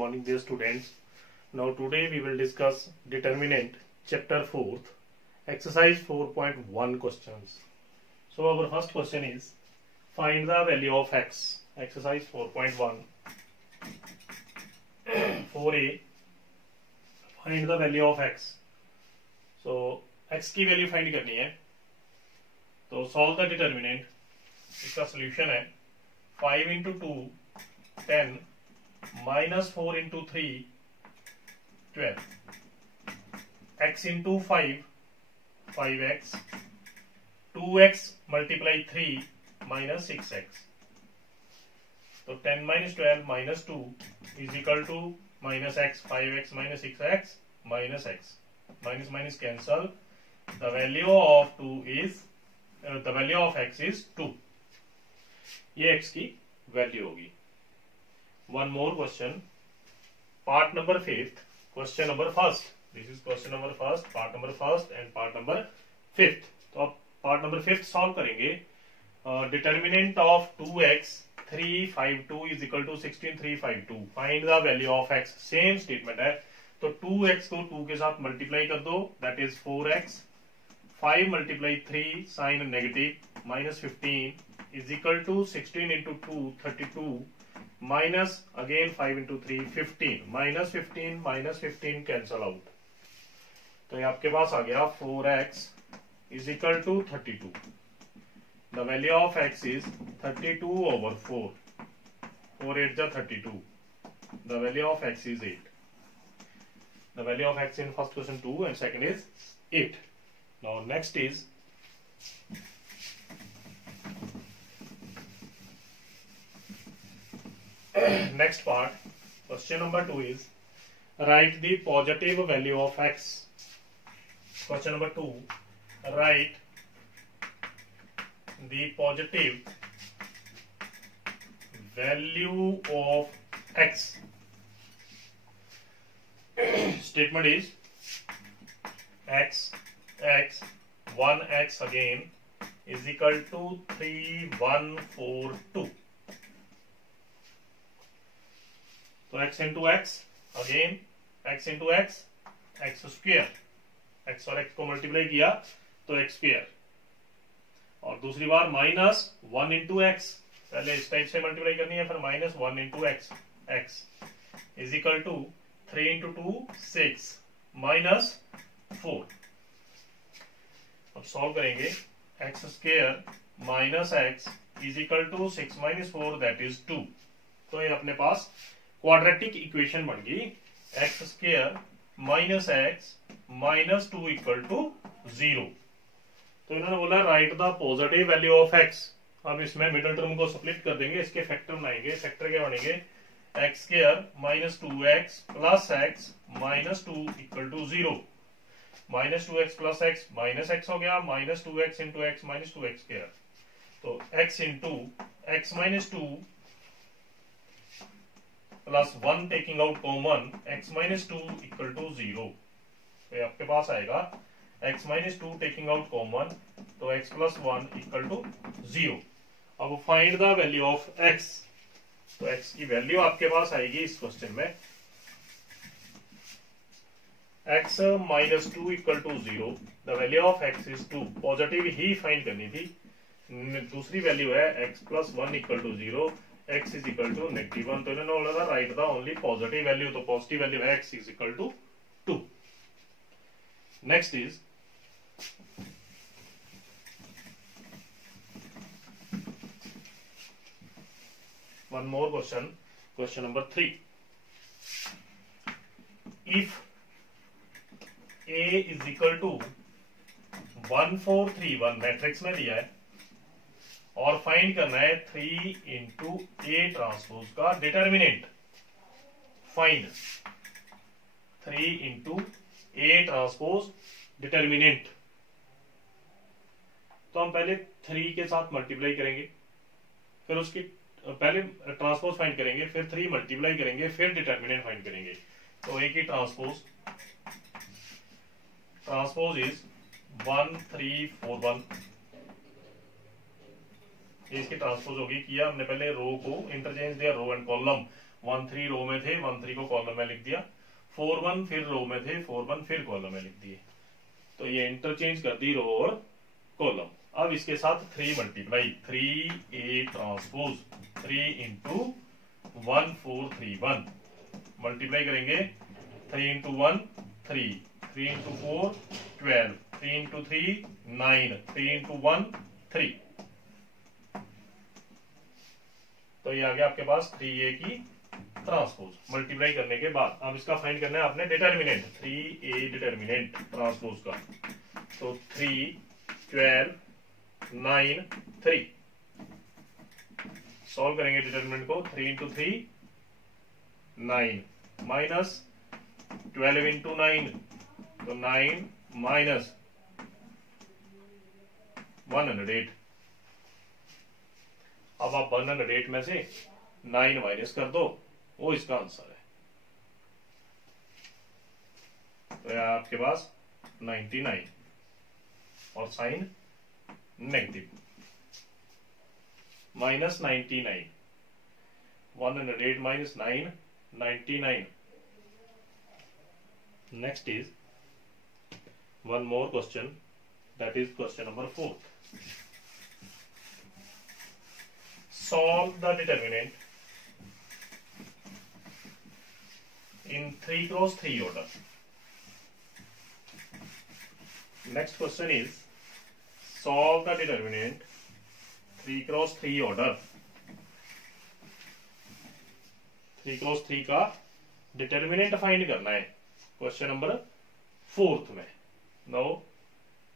morning dear students. Now today we will discuss determinant chapter 4th exercise 4.1 questions. So our first question is find the value of x. Exercise 4.1 4a find the value of x. So x की value find करनी है तो solve the determinant. इसका solution है 5 into 2 10 minus 4 into 3 12 x into 5 5x 2x multiply 3 minus 6x. तो 10 minus 12 minus 2 is equal to minus x 5x minus 6x minus x. Minus minus cancel. The value of 2 is the value of x is 2. ये x की value होगी. One more question. Part number 5th question number first. This is question number first, part number first and part number 5th. तो अब part number 5th solve करेंगे. Determinant of 2x 352 is equal to 16352. Find the value of x. Same statement है तो 2x को 2 के साथ multiply कर दो, that is 4x. 5 multiply 3 sign negative minus 15 is equal to 16 into 2 32 minus again 5 into 3 15 minus 15 cancel out. तो ये आपके पास आ गया 4x is equal to 32. The value of x is 32 over 4. 4 8 जा 32. The value of x is 8. The value of x in first question 2 and second is 8. Now next is next part. Question number 2 is write the positive value of x. Question number 2, write the positive value of x. Statement is x 1x again is equal to 3142. तो x into x again x into x x square. x और x को multiply किया तो x square. और दूसरी बार minus 1 into x. पहले इस type से मल्टीप्लाई करनी है, फिर minus 1 into x. x is equal to 3 into 2 6 minus 4. अब सॉल्व करेंगे. X square minus x is equal to 6 minus 4 that is 2. तो ये अपने पास क्वाड्रेटिक इक्वेशन बन गई. X square minus x minus 2 equal to 0. तो इन्होंने बोला write the positive value of x. अब इसमें मिडिल टर्म को स्प्लिट कर देंगे, इसके फैक्टर बनाएंगे. फैक्टर क्या बनेंगे? X square minus 2x plus x minus 2 equal to 0. Minus 2x plus x minus x हो गया. Minus 2x into x minus 2x square. तो x into x minus 2 plus 1 taking out common x minus 2 equal to 0. तो आपके पास आएगा x minus 2 taking out common तो x plus 1 equal to 0. अब find the value of x. तो x की value आपके पास आएगी इस क्वेश्चन में x minus 2 equal to 0. The value of x is 2. Positive ही फाइंड करनी थी. दूसरी वैल्यू है x plus 1 equal to 0. x is equal to negative 1. तो इन्होंने बोला था write the only positive value. तो पॉजिटिव वैल्यू है x is equal to 2. Next is one more question. Question number 3. If A is equal to 1431 matrix में दिया है और फाइंड करना है 3 इंटू A ट्रांसपोज का determinant. Find 3 into A transpose determinant. तो हम पहले 3 के साथ मल्टीप्लाई करेंगे, फिर उसकी पहले ट्रांसपोज फाइंड करेंगे, फिर 3 मल्टीप्लाई करेंगे, फिर डिटर्मिनेंट फाइंड करेंगे. तो ए की ट्रांसपोज इज 1341. इसकी ट्रांसपोज होगी. किया हमने पहले रो को इंटरचेंज दिया, रो एंड कॉलम. 1 3 रो में थे, 1 3 को कॉलम में लिख दिया, 4 1 फिर रो में थे, 4 1 फिर कॉलम में लिख दिए। तो ये इंटरचेंज कर दी रो और कॉलम। अब इसके साथ 3 multiply 3A transpose 3 into 1 4 3 1 multiply करेंगे 3 इंटू 1 3 3 इंटू 4 12 3 इंटू 3 9 3 इंटू 1 3। तो ये आ गया आपके पास 3A की ट्रांसपोज मल्टीप्लाई करने के बाद। अब इसका फाइंड करना है आपने डिटर्मिनेंट 3A डिटर्मिनेंट ट्रांसपोज का। तो 3 12 9 3 सॉल्व करेंगे डिटर्मिनेंट को। 3 इंटू 3 9 माइनस 12 इंटू 9 तो 9 माइनस 108। अब आप 108 में से 9 माइनस कर दो, वो इसका आंसर है। तो यह आपके पास 99 और साइन नेगेटिव माइनस 99 108 माइनस 9 99। Next is one more question, that is question number 4. Solve the determinant in 3 cross 3 order. Next question is solve the determinant 3 cross 3 order. 3 cross 3 का डिटर्मिनेंट फाइंड करना है क्वेश्चन नंबर 4 में। Now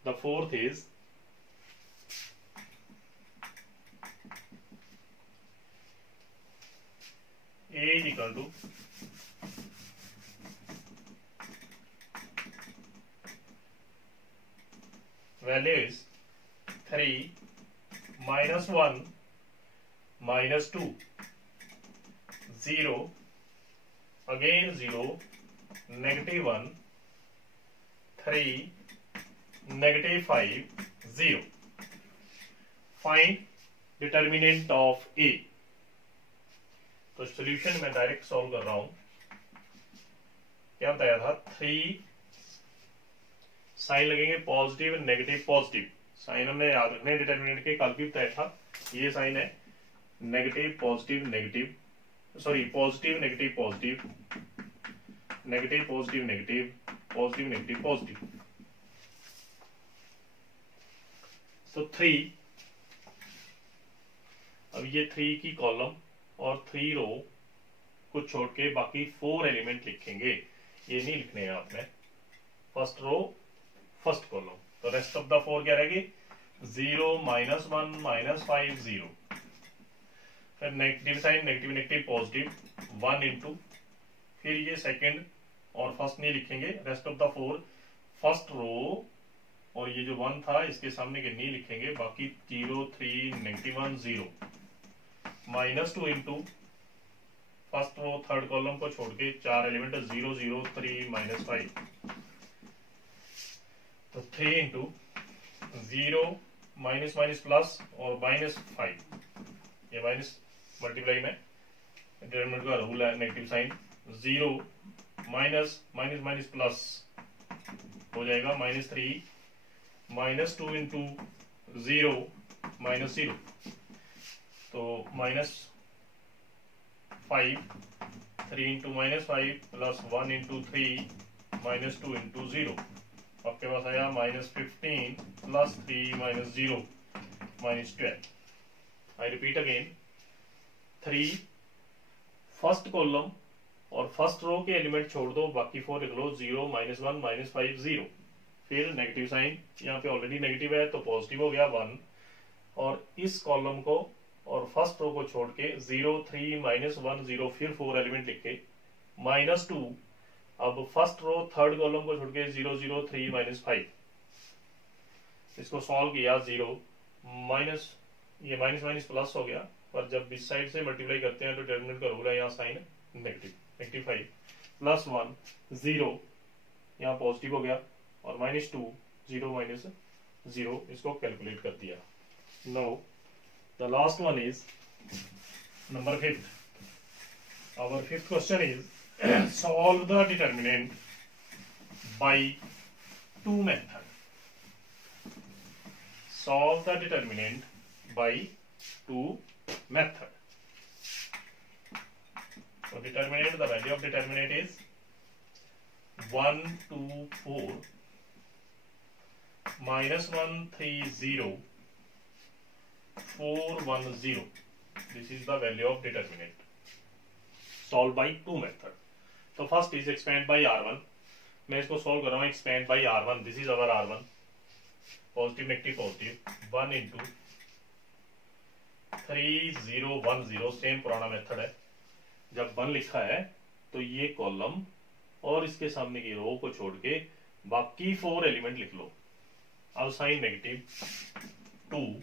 the fourth is A is equal to value is 3 minus 1 minus 2 0 again 0 negative 1 3 negative 5 0। Find determinant of ए। तो solution में direct solve कर रहा हूं। क्या बताया था? 3 साइन लगेंगे पॉजिटिव नेगेटिव पॉजिटिव। साइन हमने याद रखने डिटर्मिनेंट के, कल भी बताया था। ये साइन है negative positive negative, sorry positive negative positive negative positive negative positive negative positive. तो 3, अब ये 3 की कॉलम और 3 रो को छोड़ के बाकी 4 एलिमेंट लिखेंगे। ये नहीं लिखने हैं आपने, फर्स्ट रो फर्स्ट कॉलम। तो रेस्ट ऑफ द 4 क्या रहेगी? 0 माइनस 1 माइनस 5 0। फिर negative sign negative negative positive 1 into, फिर ये सेकंड और फर्स्ट नहीं लिखेंगे। Rest of the 4 first row और ये जो 1 था इसके सामने के नहीं लिखेंगे, बाकी 0 3 negative 1 0 minus 2 into first row third column को छोड़ के 4 एलिमेंट 0 0 3 माइनस 5। तो 3 इंटू 0 माइनस माइनस प्लस और माइनस 5, ये माइनस मल्टीप्लाई में डिटरमिनेंट का रूल है negative sign. 0 minus minus minus plus हो जाएगा माइनस 3 माइनस 2 इंटू 0 माइनस 0। तो minus 5 3 into minus 5 plus 1 into 3 minus 2 into 0। आपके पास आया minus 15 plus 3 minus 0 minus 12। I repeat again, 3 first column और फर्स्ट रो के एलिमेंट छोड़ दो, बाकी 4 लिख लो। 0 माइनस 1 माइनस 5 0। फिर नेगेटिव साइन, यहाँ पे ऑलरेडी नेगेटिव है तो पॉजिटिव हो गया 1। और इस कॉलम को और फर्स्ट रो को छोड़ के 0 3 माइनस 1 0, फिर 4 एलिमेंट लिखे माइनस 2। अब फर्स्ट रो थर्ड कॉलम को छोड़ के 0 0 3 माइनस 5। इसको सॉल्व किया 0 माइनस, ये माइनस माइनस प्लस हो गया, पर जब इस साइड से मल्टीप्लाई करते हैं तो डिटरमिनेंट का रूल है यहाँ साइन नेगेटिव नेगेटिव 5 प्लस 1 0, यहाँ पॉजिटिव हो गया और माइनस 2 0 माइनस 0, इसको कैलकुलेट कर दिया। Know the last one is number 5। our fifth question is solve the determinant by two method. Solve the determinant by two method. So determinant, the value of determinant is 1, 2, 4 minus 1, 3, 0, 4, 1, 0. This is the value of determinant. Solve by two method. So first is expand by R1. मैं इसको solve कर रहा हूँ expand by R1. This is our R1. Positive, negative, positive. 1 into 3, 0, 1, 0. Same पुराना method है. जब 1 लिखा है तो ये कॉलम और इसके सामने की रो को छोड़ के बाकी 4 एलिमेंट लिख लो. अब साइन नेगेटिव 2.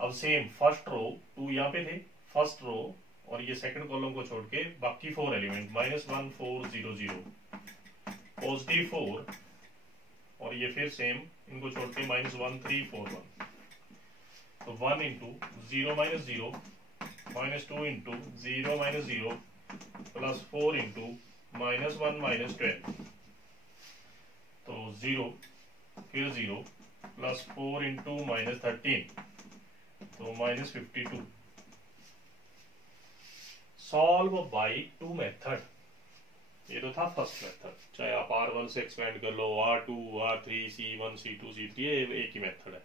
अब सेम फर्स्ट रो 2 यहाँ पे थे, फर्स्ट रो और ये सेकंड कॉलम को छोड़ के बाकी 4 एलिमेंट -1, 4, 0, 0, पॉजिटिव 4 और ये फिर सेम इनको छोड़ के -1, 3, 4, 1. तो 1 इंटू 0 - 0 -2 इंटू 0 - 0 प्लस 4 इंटू -1 -12. तो 0 फिर 0 प्लस 4 इंटू -13 तो -52. Solve by two method. ये तो था फर्स्ट मेथड. चाहे आप R1 से एक्सपेंड कर लो, R2, R3, C1, C2, C3, ये एक ही मेथड है.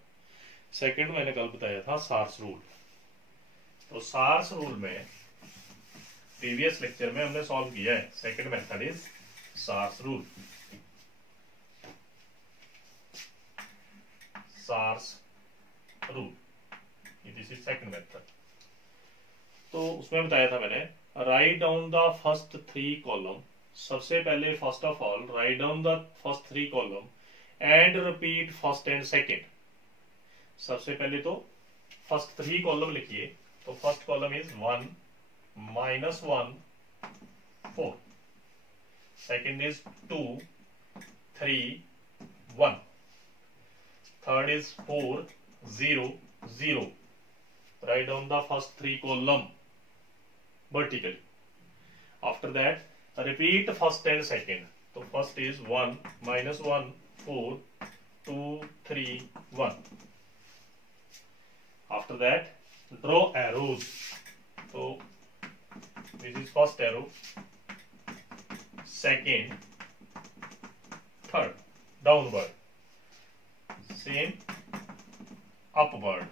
सेकंड मैंने कल बताया था सार्स रूल. तो सार्स रूल में प्रीवियस लेक्चर में हमने सॉल्व किया है. Second method is Sarrus rule. Sarrus rule, this is second method. तो उसमें बताया था मैंने, write down the first 3 column. सबसे पहले first of all write down the first 3 column and repeat first and second. सबसे पहले तो फर्स्ट 3 कॉलम लिखिए. तो first column is 1 -1 4. Second is 2 3 1. Third is 4 0 0. Write down the first 3 column vertically. After that, repeat first and second. So first is 1 -1 4 2 3 1. After that, draw arrows. So this is first arrow, second, third, downward, same upward,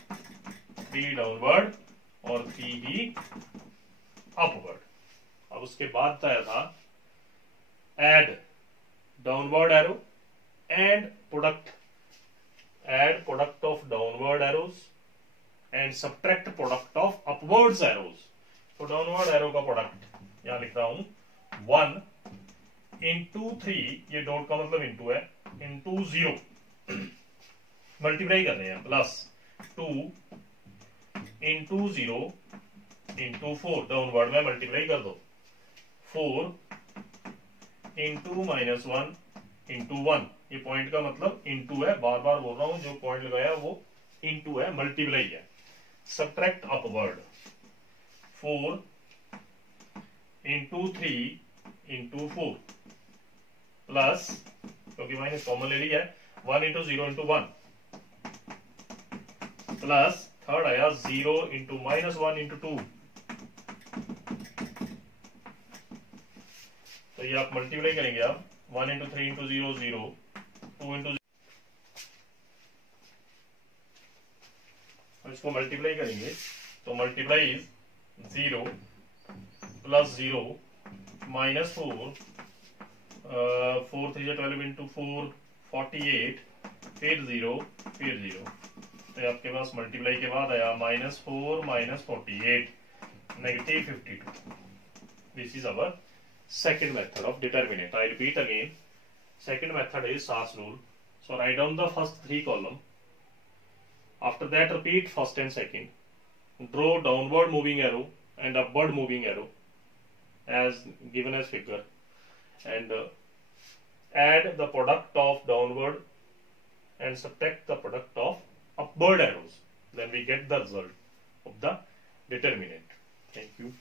3 downward और 3 ही upward. अब उसके बाद आया था add downward arrow and product. Add product of downward arrows and subtract product of upwards arrows. तो downward arrow का product यहां लिख रहा हूं 1 इंटू 3, ये डॉट का मतलब इंटू है, इंटू 0 मल्टीप्लाई कर रहे हैं, प्लस 2 इंटू 0 इंटू 4 डाउनवर्ड में मल्टीप्लाई कर दो. 4 इंटू -1 इंटू 1. ये पॉइंट का मतलब इंटू है, बार बार बोल रहा हूं, जो पॉइंट लगाया वो इंटू है, मल्टीप्लाई है. Subtract upward 4 into 3 into 4 plus, क्योंकि माइनस कॉमन ले लिया है, 1 इंटू 0 इंटू 1 प्लस थर्ड आया 0 इंटू -1 इंटू 2. तो ये आप मल्टीप्लाई करेंगे. आप 1 इंटू 3 इंटू 0 0, 2 इंटू, इसको मल्टीप्लाई करेंगे तो मल्टीप्लाई इज 0 प्लस 0 -4 4 3 12 इंटू 4 48 फिर 0 फिर 0. तो आपके पास मल्टीप्लाई के बाद आया -4 -48 -52. This is our second method of determinant. I repeat again, second method is Saar's rule. So write down the first 3 column. After that, repeat first and second. Draw downward moving arrow and upward moving arrow as given as figure, and add the product of downward and subtract the product of upward arrows. Then we get the result of the determinant. Thank you.